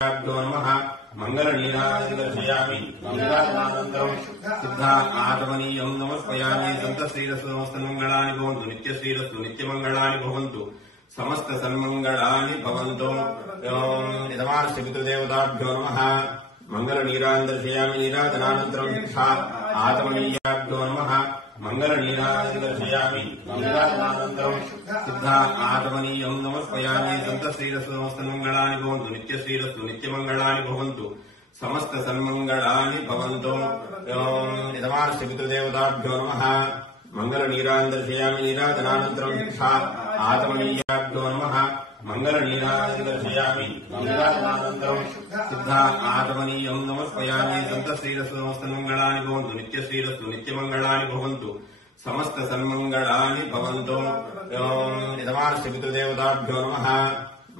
आत्मनीयाभ्यो नमः मंगलनीराजनदर्शयामि मंगलानानन्तरं शुद्ध आत्मनीयं नमस्पयामि संतश्रीरस्तु समस्तमङ्गलानि भवन्तु नित्यश्रीरस्तु नित्यमङ्गलानि भवन्तु समस्त सन्मङ्गलानि भवन्तु यजमानस्य पितृदेवताभ्यो नमः मंगलनीराजनदर्शयामि नीराजनानन्तरं शुद्ध आत्मनीयाभ्यो नमः मंगलनीराजनदर्शयामि मंगलानानन्तरं शुद्ध आत्मनीयं नमस्पयामि संतश्रीरस्तु समस्तमङ्गलानि भवन्तु नित्यश्रीरस्तु नित्यमङ्गलानि भवन्तु समस्त सन्मङ्गलानि भवन्तु यजमानस्य पितृदेवताभ्यो नमः मंगलनीराजनदर्शयामि नीराजनानन्तरं शुद्ध आत्मनीयाभ्यो नमः मंगलनीराजनदर्शयामि मंगलानानन्तरं शुद्ध आत्मनीयं नमस्पयामि संतश्रीरस्तु समस्तमङ्गलानि भवन्तु नित्यश्रीरस्तु नित्यमङ्गलानि भवन्तु समस्त सन्मङ्गलानि भवन्तु यजमानस्य पितृदेवताभ्यो नमः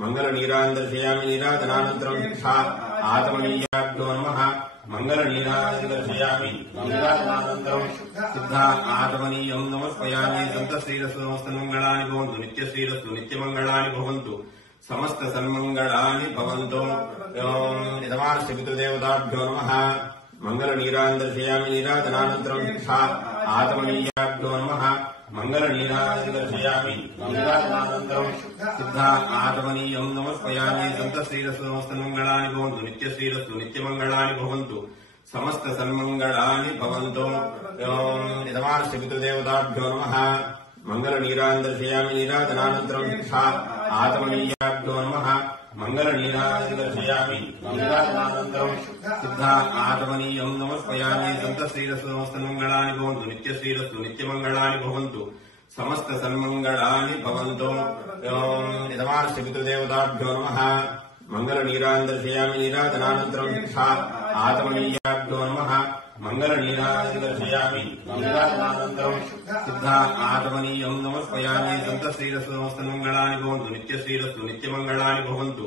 मंगलनीराजनदर्शयामि नीराजनानन्तरं शुद्ध आत्मनीयाभ्यो नमः मंगलनीराजनदर्शयामि मंगलानानन्तरं शुद्ध आत्मनीयं नमस्पयामि संतश्रीरस्तु समस्तमङ्गलानि भवन्तु नित्यश्रीरस्तु नित्यमङ्गलानि भवन्तु समस्त सन्मङ्गलानि भवन्तु यजमानस्य पितृदेवताभ्यो नमः मंगलनीराजनदर्शयामि नीराजनानन्तरं शुद्ध आत्मनीयाभ्यो नमः मंगलनीराजनदर्शयामि मंगलानानन्तरं शुद्ध आत्मनीयं नमस्पयामि संतश्रीरस्तु समस्तमङ्गलानि भवन्तु नित्यश्रीरस्तु नित्यमङ्गलानि भवन्तु समस्त सन्मङ्गलानि भवन्तु यजमानस्य पितृदेवताभ्यो नमः मंगलनीराजनदर्शयामि नीराजनानन्तरं शुद्ध आत्मनीयाभ्यो नमः मंगलनीराजनदर्शयामि मंगलानानन्तरं शुद्ध आत्मनीयं नमस्पयामि संतश्रीरस्तु समस्तमङ्गलानि भवन्तु नित्यश्रीरस्तु नित्यमङ्गलानि भवन्तु समस्त सन्मङ्गलानि भवन्तु यजमानस्य पितृदेवताभ्यो नमः मंगलनीराजनदर्शयामि नीराजनानन्तरं शुद्ध आत्मनीयाभ्यो नमः मंगलनीराजनदर्शयामि मंगलानानन्तरं शुद्ध आत्मनीयं नमस्पयामि संतश्रीरस्तु समस्तमङ्गलानि भवन्तु नित्यश्रीरस्तु नित्यमङ्गलानि भवन्तु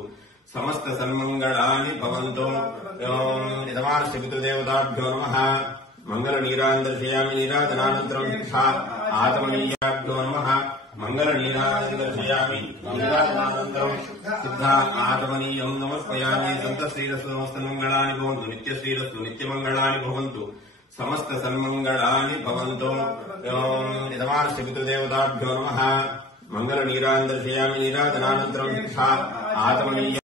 समस्त सन्मङ्गलानि भवन्तु यजमानस्य पितृदेवताभ्यो नमः मंगलनीराजनदर्शयामि नीराजनानन्तरं शुद्ध आत्मनीयाभ्यो नमः मंगलनीराजनदर्शयामि मंगलानानन्तरं शुद्ध आत्मनीयं नमस्पयामि संतश्रीरस्तु समस्तमङ्गलानि भवन्तु नित्यश्रीरस्तु नित्यमङ्गलानि भवन्तु समस्त सन्मङ्गलानि भवन्तु यजमानस्य पितृदेवताभ्यो नमः मंगलनीराजनदर्शयामि नीराजनानन्तरं शुद्ध आत्मनीय